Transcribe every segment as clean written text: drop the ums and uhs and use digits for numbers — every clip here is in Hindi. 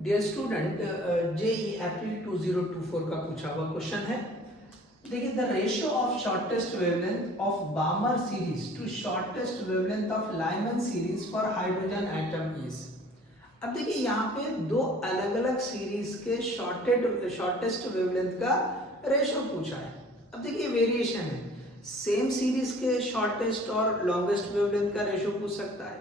डियर स्टूडेंट, जेई अप्रैल 2024 का पूछा हुआ क्वेश्चन है। देखिए, the ratio of shortest wavelength of Balmer series to shortest wavelength of Lyman series for hydrogen atom is. अब देखिए, यहाँ पे दो अलग अलग सीरीज के शॉर्टेस्ट वेवलेंथ का रेशियो पूछा है। अब देखिए, वेरिएशन है, सेम सीरीज के शॉर्टेस्ट और लॉन्गेस्ट वेवलेंथ का रेशियो पूछ सकता है,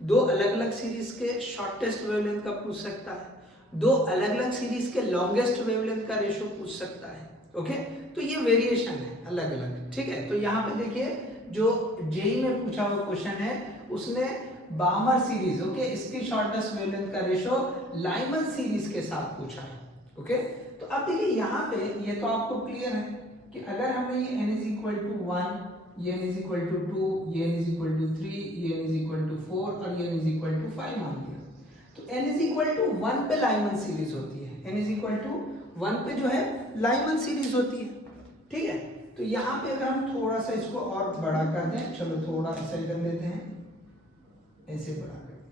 दो अलग अलग सीरीज के शॉर्टेस्ट वेवलेंथ का पूछ सकता है, दो अलग अलग सीरीज के लॉन्गेस्ट वेवलेंथ का रेशियो पूछ सकता है। ओके, तो ये वेरिएशन है अलग अलग। ठीक है, तो यहाँ पे देखिए, जो जेई में पूछा हुआ क्वेश्चन है उसने बामर सीरीज, ओके, इसकी शॉर्टेस्ट वेवलेंथ का रेशियो लाइमन सीरीज के साथ पूछा है। ओके, तो अब देखिए यहाँ पे ये तो आपको क्लियर है कि अगर हमने ये n इज इक्वल टू 1, ये n इज इक्वल टू 2, ये n इज इक्वल टू 3, ये n इज इक्वल टू 4 और ये n इज इक्वल टू 5 मान लिया, तो n इज इक्वल टू 1 पे लाइमन सीरीज होती है। n इज इक्वल टू 1 पे जो है लाइमन सीरीज होती है। ठीक है, तो यहाँ पे अगर हम थोड़ा सा इसको और बड़ा कर दें, चलो थोड़ा ऐसा कर लेते हैं, ऐसे बड़ा करते हैं,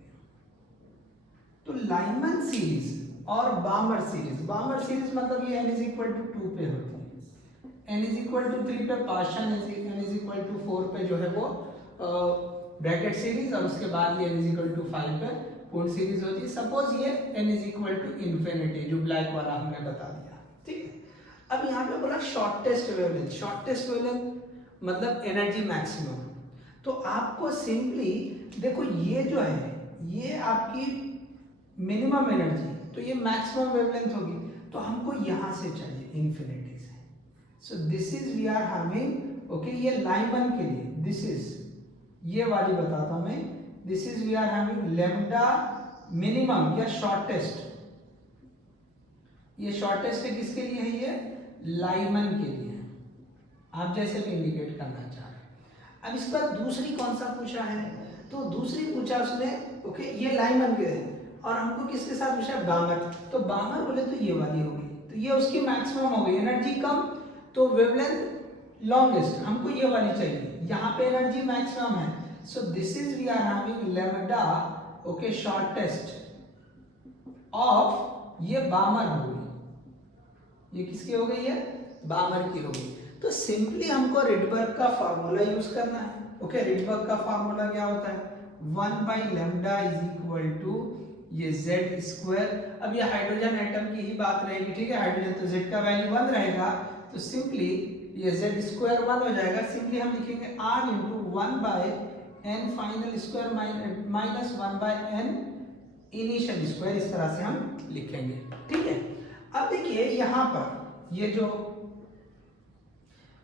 तो लाइमन सीरीज और बामर सीरीज मतलब ये n इज इक्वल टू 2 पे होती है, n इज इक्वल टू 3 पे partial, n is equal to 4 पे जो है वो ब्रैकेट सीरीज, और उसके बाद ये n इज इक्वल टू 5 पे पूर्ण सीरीज होती है। सपोज ये n is equal to infinity, जो ब्लैक वाला हमने बता दिया। ठीक है, अब यहाँ पे बोला शॉर्टेस्ट वेवलेंथ मतलब एनर्जी मैक्सिमम। तो आपको सिंपली देखो, ये जो है ये आपकी मिनिमम एनर्जी, तो ये मैक्सिमम वेवलेंथ होगी, तो हमको यहाँ से चाहिए इन्फिनिटी से। So this is we are having, okay, ये लाइमन के लिए दिस इज, ये वाली बताता हूं मैं, this is we are having lambda minimum या शॉर्टेस्ट। ये शॉर्टेस्ट है किसके लिए है? ये लाइमन के लिए, आप जैसे भी इंडिकेट करना चाह रहे हैं। अब इसका दूसरी कौन सा पूछा है? तो दूसरी पूछा उसने, ओके, ये लाइमन के है और हमको किसके साथ पूछा? बामर। तो बामर बोले तो ये वाली होगी, तो ये उसकी मैक्सिमम हो गई, एनर्जी कम तो वेवलेंथ लॉन्गेस्ट, हमको ये वाली चाहिए, यहाँ पे एनर्जी मैक्सिमम है। So this is we are having lambda, okay, shortest of, ये बामर हो गई, ये किसकी हो गई है? बामर की हो गई। तो सिंपली हमको रिडबर्ग का फार्मूला यूज करना है। ओके, रिडबर्ग का फार्मूला क्या होता है? 1 by lambda is equal to ये z स्क्वायर। अब ये हाइड्रोजन एटम की ही बात रहेगी, ठीक है, हाइड्रोजन तो z का वैल्यू 1 रहेगा, तो सिंपली ये z स्क्वायर 1 हो जाएगा। सिंपली हम लिखेंगे r into 1 by n final square minus 1 by n initial square, इस तरह से हम लिखेंगे। ठीक है, अब देखिए यहाँ पर ये जो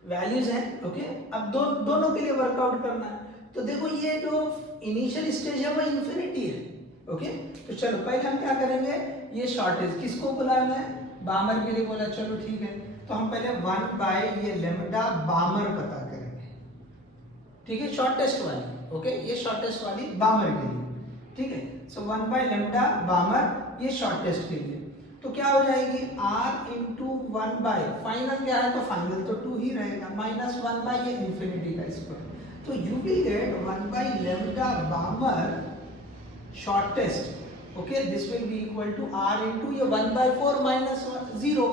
वैल्यूज हैं, ओके, अब दोनों के लिए वर्कआउट करना है। तो देखो, ये जो इनिशियल स्टेज है वो इन्फिनिटी है। ओके, तो चलो पहले हम क्या करेंगे, ये शॉर्टेज किसको बुलाना है? बामर के लिए बोला, चलो ठीक है, तो हम पहले 1 बाय ये लेम्डा बामर पता करेंगे। ठीक है, शॉर्टेस्ट वाली, ओके, ये शॉर्टेस्ट वाली बामर के लिए। ठीक है, सो 1 बाय लेम्डा बामर ये शॉर्टेस्ट के लिए, तो क्या हो जाएगी? r इंटू 1 बाय फाइनल क्या है, तो फाइनल तो 2 ही रहेगा, माइनस 1 बाय ये इन्फिनिटी का स्क्वायर, तो you will get 1 by lambda Balmer shortest. Okay, this will be equal to r into ये 1 by 4 minus 0।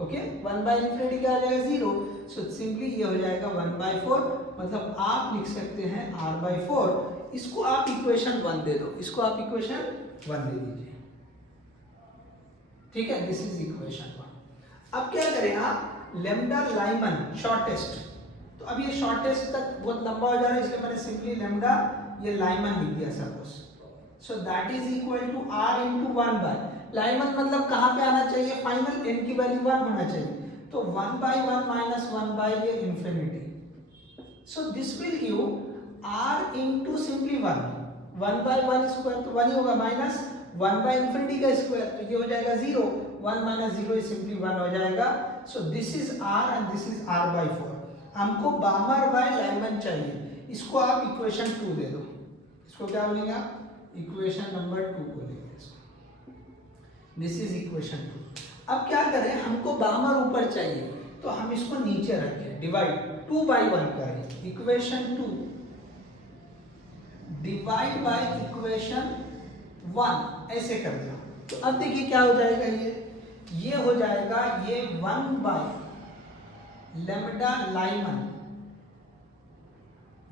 Okay, 1 by infinity क्या आ जाएगा? 0। सो सिंपली ये हो जाएगा 1 बाय 4, मतलब आप लिख सकते हैं r बाय 4। इसको आप इक्वेशन 1 दे दो, इसको आप इक्वेशन 1 दे दीजिए। ठीक है, दिस इज इक्वेशन 1। अब क्या करें आप? लेम्डा लाइमन शॉर्टेस्ट, तो अब ये शॉर्टेस्ट तक बहुत लंबा हो जा रहा है, इसलिए मैंने सिंपली लेम्डा ये लाइमन लिख दिया suppose. So that is equal to r into 1 by Lyman, मतलब कहाँ पे आना चाहिए? फाइनल n की वैल्यू 1 होना चाहिए, तो 1 बाय 1 माइनस 1 बाय ये infinity. So this will give r into simply 1 by 1 square, तो 1 ही होगा, माइनस 1 बाय इन्फिनिटी का स्क्वायर, तो ये हो जाएगा 0, 1 माइनस 0 इज सिंपली 1 हो जाएगा। So this is r and this is r by 4। हमको बामर बाय लाइमन चाहिए, इसको आप इक्वेशन 2 दे दो, इसको क्या बोलेंगे आप? इक्वेशन नंबर 2 बोलेंगे इसको। This is equation 2। अब क्या करें, हमको बामर ऊपर चाहिए, तो हम इसको नीचे रखें, डिवाइड 2 बाय 1 करें, इक्वेशन 2 डिवाइड बाय इक्वेशन 1 ऐसे कर दिया। तो अब देखिए क्या हो जाएगा, ये हो जाएगा ये 1 by lambda Lyman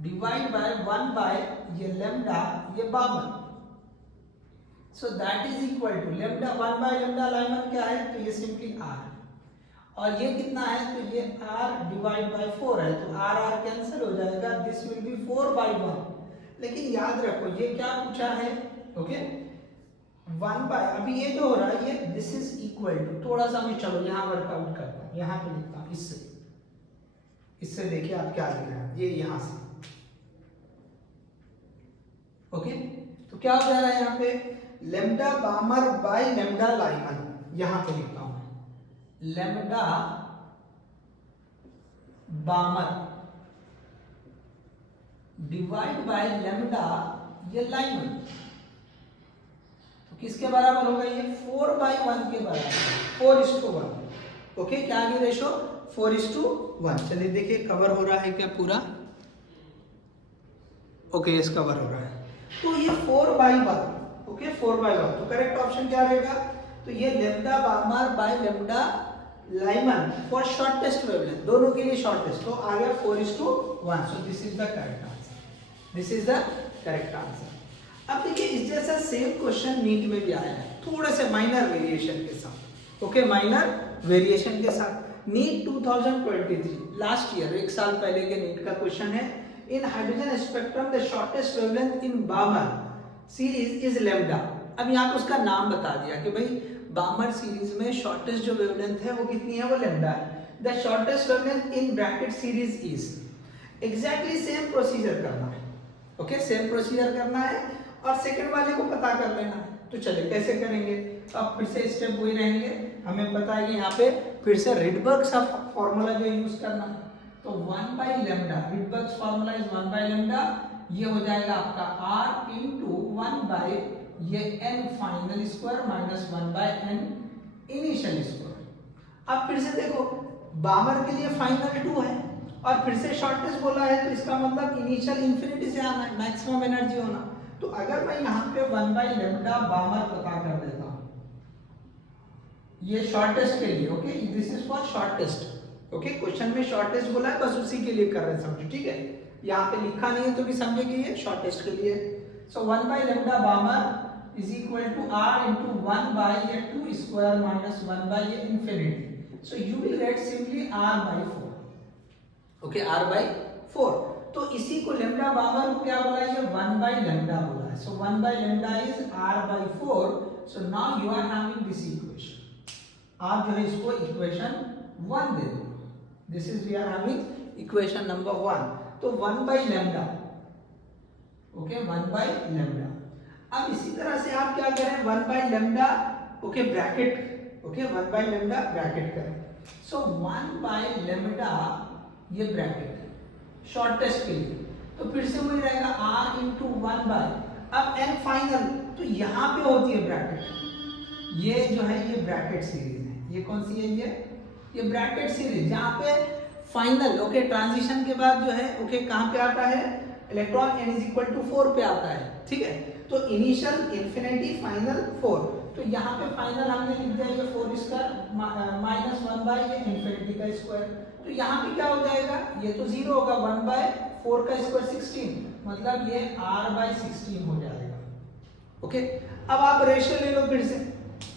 divide by 1 by ये लेमडा ये Balmer. So that is equal to lambda 1 by lambda Lyman क्या है, तो ये सिंपली r, और ये कितना है, तो ये r डिवाइड बाय 4 है, तो r r कैंसिल हो जाएगा, दिस विल बी 4 बाय 1। लेकिन याद रखो ये क्या पूछा है, ओके 1 बाय, अभी ये जो हो रहा है ये दिस इज इक्वल टू, थोड़ा सा मैं चलो यहाँ वर्कआउट करता हूँ, यहाँ पे लिखता हूँ, इससे देखिए आप क्या लिख रहे हैं, ये यहाँ से, ओके तो क्या हो जा रहा है यहाँ पे, लेमडा बामर बाय लेमडा लाइमन, यहां पे लिखता हूं लेमडा बामर डिवाइड बाय लेमडा ये लाइमन, तो किसके बराबर होगा ये 4 बाय 1 के बराबर, 4:1। ओके क्या आ गई रेशो, 4:1। चलिए देखिए कवर हो रहा है क्या पूरा, ओके यस कवर हो रहा है। तो ये 4 बाय 1, ओके 4 बाय 1, तो करेक्ट ऑप्शन क्या रहेगा, तो ये lambda बामर bye lambda Lyman for shortest wavelength, दोनों के लिए शॉर्टेस्ट, तो आ गया 4:1। सो this is the correct answer, this is the correct answer. अब देखिए इस जैसा सेम क्वेश्चन नीट में भी आया है, थोड़े से माइनर वेरिएशन के साथ, ओके माइनर वेरिएशन के साथ। नीट 2023 लास्ट ईयर, एक साल पहले के नीट का क्वेश्चन है, in hydrogen spectrum the shortest wavelength in Balmer series is lambda. अब यहाँ पे उसका नाम बता दिया कि भाई बामर सीरीज में शॉर्टेस्ट जो वेवलेंथ है वो कितनी है, वो लेमडा है। The shortest wavelength in Brackett series is, exactly same procedure करना है, ओके सेम प्रोसीजर करना है, और सेकंड वाले को पता कर लेना है। तो चलिए कैसे करेंगे, तो अब फिर से स्टेप वही रहेंगे, हमें पता है कि यहाँ पे फिर से रिडबर्ग्स का फॉर्मूला जो यूज करना है, तो 1 by lambda, Rydberg's formula is 1 by lambda, ये हो जाएगा आपका r इंटू 1 बाय ये n final square minus 1 by n initial square. अब फिर से देखो बामर के लिए फाइनल 2 है और फिर से शॉर्टेस्ट बोला है, तो इसका मतलब इनिशियल इंफिनिटी से आना है, मैक्सिमम एनर्जी होना। तो अगर मैं यहाँ पे 1 बाय लेमडा बामर पता कर देता हूँ ये शॉर्टेस्ट के लिए, okay this is for shortest, okay question में शॉर्टेस्ट बोला है, बस उसी के लिए कर रहे हैं, समझो ठीक है, यहाँ पे लिखा नहीं है तो भी समझे कि ये शॉर्टेस्ट के लिए। So 1 by lambda Balmer is equal to r into 1 by ये 2 स्क्वायर माइनस 1 बाय ये infinity, so you will get simply r by 4, okay r by 4। तो इसी को लेमडा बामर को क्या बोला, ये 1 बाय लेमडा बोला है, so 1 by lambda is r by 4। So now you are having this equation, आप जो है इसको इक्वेशन 1 दे दो, this is we are having equation number 1। तो 1 by lambda, okay 1 by lambda. अब इसी तरह से आप क्या करें, 1 by lambda, okay bracket, okay 1 by lambda bracket करें। सो 1 बाय लेमडा ये ब्रैकेट शॉर्टेस्ट के लिए, तो फिर से वही रहेगा r इंटू 1 बाय, अब n फाइनल, तो यहाँ पे होती है ब्रैकेट, ये जो है ये ब्रैकेट सीरीज है, ये कौन सी है, ये ब्रैकेट सीरीज, जहाँ पे फाइनल, ओके ट्रांजिशन के बाद जो है, ओके कहाँ पे आता है, electron n is equal to 4 पे आता है, ठीक है। तो इनिशियल इंफिनिटी फाइनल 4, तो यहाँ पे फाइनल हमने लिख दिया ये 4 स्क्वायर माइनस 1 बाय ये इंफिनिटी का स्क्वायर, तो यहाँ पे क्या हो जाएगा, ये तो 0 होगा, 1 बाय 4 का स्क्वायर 16, मतलब ये r बाय 16 हो जाएगा, ओके। अब आप रेशियो ले लो फिर से,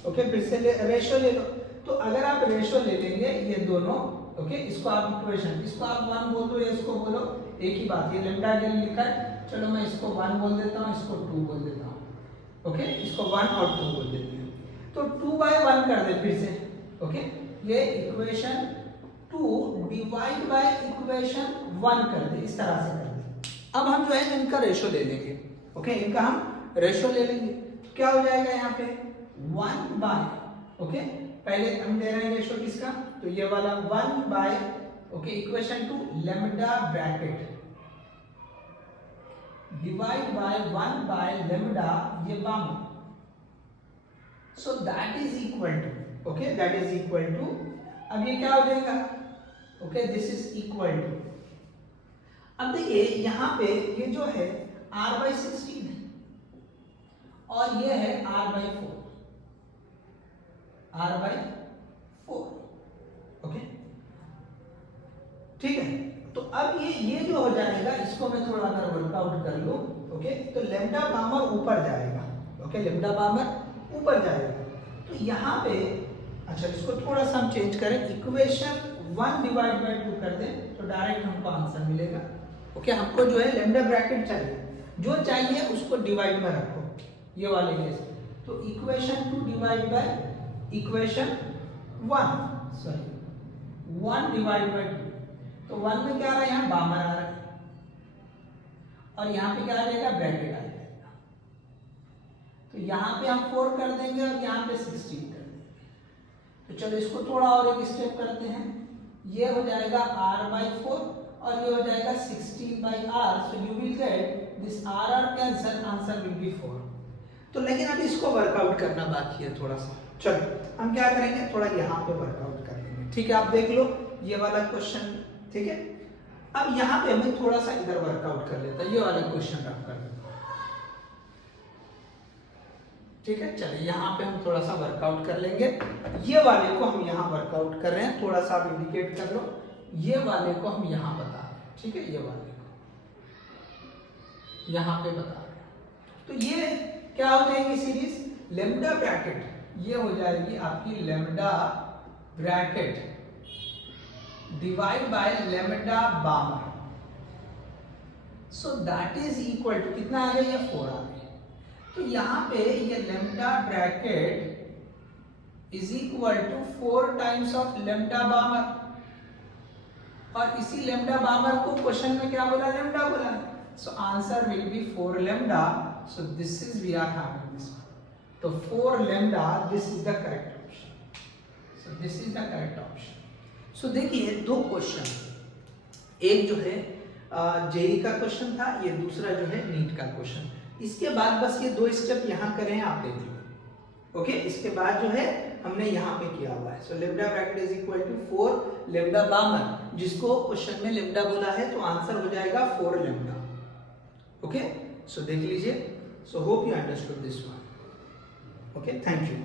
ओके फिर से रेशियो ले लो, तो अगर आप रेशियो ले लेंगे ये दोनों, ओके इसको आप इक्वेशन, इसको आप 1 बोल दो या इसको बोलो, एक ही बात, ये लेमडा के लिए लिखा है, चलो मैं इसको 1 बोल देता हूँ, इसको 2 बोल देता हूँ, ओके इसको 1 और 2 बोल देते हैं, तो 2 बाय 1 कर दे फिर से, ओके ये इक्वेशन 2 डिवाइड बाय इक्वेशन 1 कर दे, इस तरह से कर दे। अब हम जो है इनका रेशियो ले लेंगे, ओके इनका हम रेशियो ले लेंगे, क्या हो जाएगा यहाँ पे 1 बाय, ओके पहले हम दे रहे हैं रेशियो किसका, तो ये वाला 1 by, okay equation 2 lambda Brackett divide by 1 by lambda ये Balmer, so that is equal to, okay that is equal to, अब ये क्या हो जाएगा, okay this is equal to, अब देखिए यहाँ पे ये जो है r बाय 16 है और ये है r बाय 4, r/4। ओके, ठीक है। तो अब ये जो हो जाएगा, इसको मैं थोड़ा अगर वर्कआउट कर लूं, ओके, तो लैम्डा बामर ऊपर जाएगा। ओके, लैम्डा बामर ऊपर जाएगा। तो यहाँ पे अच्छा, इसको थोड़ा सा हम चेंज करें, इक्वेशन 1/2 कर दें तो डायरेक्ट हमको आंसर मिलेगा। ओके, हमको जो है लैम्डा ब्रैकेट चाहिए, जो चाहिए उसको डिवाइड में रखो, ये वाले केस। तो equation 2 divide by equation 1, sorry 1/2। तो 1 में क्या आ रहा है, यहाँ बामर आ रहा है, और यहाँ पे क्या आ जाएगा, ब्रैकेट आ जाएगा। तो यहाँ पे हम 4 कर देंगे और यहाँ पे 16 कर देंगे। तो चलो इसको थोड़ा और एक स्टेप करते हैं। ये हो जाएगा r/4 और ये हो जाएगा 16/r। So you will get this r cancel, answer will be 4। तो लेकिन अब इसको वर्कआउट करना बाकी है थोड़ा सा। चलो हम क्या करेंगे, थोड़ा यहाँ पे वर्कआउट कर लेंगे। ठीक है, आप देख लो ये वाला क्वेश्चन। ठीक है, अब यहाँ पे मैं थोड़ा सा इधर वर्कआउट कर लेता, ये वाला क्वेश्चन रख कर लेता। ठीक है, चलिए यहाँ पे हम थोड़ा सा वर्कआउट कर लेंगे। ये वाले को हम यहाँ वर्कआउट कर रहे हैं, थोड़ा सा आप इंडिकेट कर लो। ये वाले को हम यहाँ बता रहे हैं। ठीक है, ये वाले को यहाँ पे बता रहे हैं। तो ये क्या हो जाएगी सीरीज, लैम्डा ब्रैकेट, ये हो जाएगी आपकी lambda bracket divide by lambda Balmer. So that is equal to कितना आ गया, ये 4 आ गया। तो यहाँ पे ये lambda Brackett is equal to 4 times of lambda Balmer, और इसी लैम्डा बामर को क्वेश्चन में क्या बोला, लैम्डा बोला। So answer will be 4 lambda. So this is we are having this. तो 4 lambda, this is the correct option. So this is the correct option. So देखिए दो क्वेश्चन, एक जो है जेई का क्वेश्चन था, ये दूसरा जो है नीट का क्वेश्चन। इसके बाद बस ये 2 स्टेप यहाँ करें, आप देख लो। ओके, इसके बाद जो है हमने यहाँ पे किया हुआ है। So lambda Brackett is equal to 4 lambda Balmer, जिसको क्वेश्चन में लैम्डा बोला है, तो आंसर हो जाएगा 4 लैम्डा। ओके, सो देख लीजिए। So hope you understood this one. Okay, thank you.